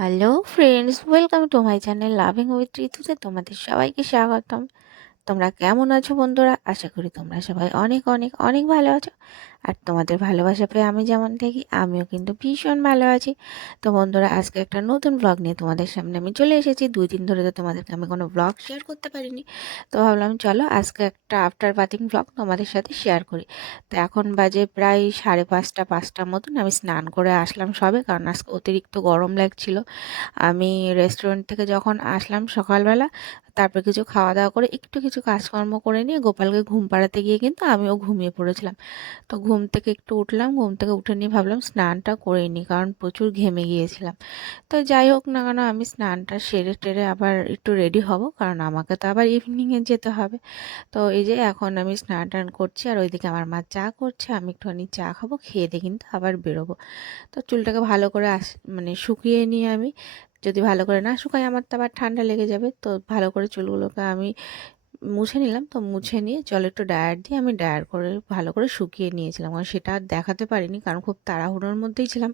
Hello friends, welcome to my channel loving with ঋতুতে তোমাদের সবাইকে স্বাগতম। তোমরা কেমন আছো বন্ধুরা? আশা করি তোমরা সবাই অনেক অনেক অনেক ভালো আছো। আর তোমাদের ভালোবাসা পেয়ে আমি যেমন থাকি, আমিও কিন্তু ভীষণ ভালো আছি। তো বন্ধুরা, আজকে একটা নতুন ব্লগ নিয়ে তোমাদের সামনে আমি চলে এসেছি। 2 দিন ধরে তো তোমাদেরকে আমি কোনো ব্লগ শেয়ার করতে পারিনি, তো ভাবলাম চলো আজকে একটা আফটার বাথিং ব্লগ তোমাদের সাথে শেয়ার করি। তো এখন বাজে প্রায় 5:30 মতন। আমি স্নান করে আসলাম সবে, কারণ আজকে অতিরিক্ত গরম লাগছিল। আমি রেস্টুরেন্ট থেকে যখন আসলাম সকালবেলা, তারপর কিছু খাওয়া দাওয়া করে একটু কিছু কাজকর্ম করে নিয়ে গোপালকে ঘুম পাড়াতে গিয়ে কিন্তু আমিও ঘুমিয়ে পড়েছিলাম। তো ঘুম থেকে একটু উঠলাম, ঘুম থেকে উঠে নিয়ে ভাবলাম স্নানটা করে নিই, কারণ প্রচুর ঘেমে গিয়েছিলাম। তো যাই হোক না কেন, আমি স্নানটা সেরে টেরে আবার একটু রেডি হব, কারণ আমাকে তো আবার ইভিনিংয়ে যেতে হবে। তো এই যে এখন আমি স্নান টান করছি, আর ওইদিকে আমার মা চা করছে, আমি একটুখানি চা খাবো, খেয়ে দিয়ে কিন্তু আবার বেরোবো। তো চুলটাকে ভালো করে মানে শুকিয়ে নিয়ে আমি, যদি ভালো করে না শুকাই আমার তো আবার ঠান্ডা লেগে যাবে। তো ভালো করে চুলগুলোকে আমি মুছে নিলাম। তো মুছে নিয়ে জলে একটু ড্রায়ার দিয়ে আমি ড্রায়ার করে ভালো করে শুকিয়ে নিয়েছিলাম, কারণ সেটা আর দেখাতে পারিনি, কারণ খুব তাড়াহুড়োর মধ্যেই ছিলাম।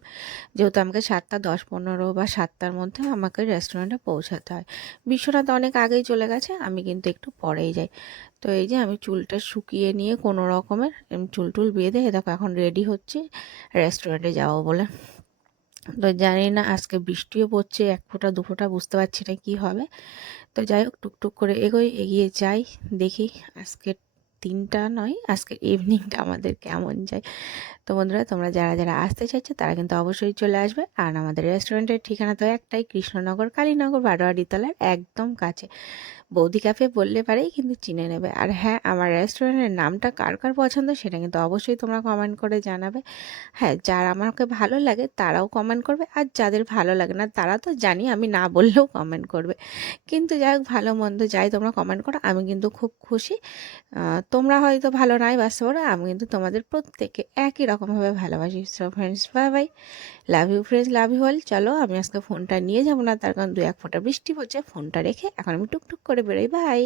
যেহেতু আমাকে 7:10-15 বা 7টার মধ্যে আমাকে রেস্টুরেন্টে পৌঁছাতে হয়। বিশ্বনাথ অনেক আগেই চলে গেছে, আমি কিন্তু একটু পরেই যাই। তো এই যে আমি চুলটা শুকিয়ে নিয়ে কোনো রকমের চুল টুল বেঁধে দেখো এখন রেডি হচ্ছে রেস্টুরেন্টে যাবো বলে। তো জানি না, আজকে বৃষ্টিও পড়ছে, এক ফোঁটা দু ফোঁটা, বুঝতে পারছি না কী হবে। তো যাই হোক, টুকটুক করে এগিয়ে যাই, দেখি আজকের দিনটা নয়, আজকের ইভিনিংটা আমাদের কেমন যায়। তো বন্ধুরা, তোমরা যারা যারা আসতে চাইছো তারা কিন্তু অবশ্যই চলে আসবে। আর আমাদের রেস্টুরেন্টের ঠিকানা তো একটাই, কৃষ্ণনগর কালীনগর বারোয়ারি তলার একদম কাছে। বৌদি ক্যাফে বললে পারেই কিন্তু চিনে নেবে। আর হ্যাঁ, আমার রেস্টুরেন্টের নামটা কার কার পছন্দ সেটা কিন্তু অবশ্যই তোমরা কমেন্ট করে জানাবে। হ্যাঁ, যার আমাকে ভালো লাগে তারাও কমেন্ট করবে, আর যাদের ভালো লাগে না তারা তো জানি আমি না বললেও কমেন্ট করবে। কিন্তু যাই হোক, ভালো মন্দ যাই তোমরা কমেন্ট করো, আমি কিন্তু খুব খুশি। তোমরা হয়তো ভালো নাই বাসতে পারো, আমি কিন্তু তোমাদের প্রত্যেককে একই রকমভাবে ভালোবাসি। So friends, bye bye, love you friends, love you all. চলো, আমি আজকে ফোনটা নিয়ে যাবো না, তার কারণ 2-1 ফোঁটা বৃষ্টি পড়ছে। ফোনটা রেখে এখন আমি টুকটুক করে বেরোই। বাই।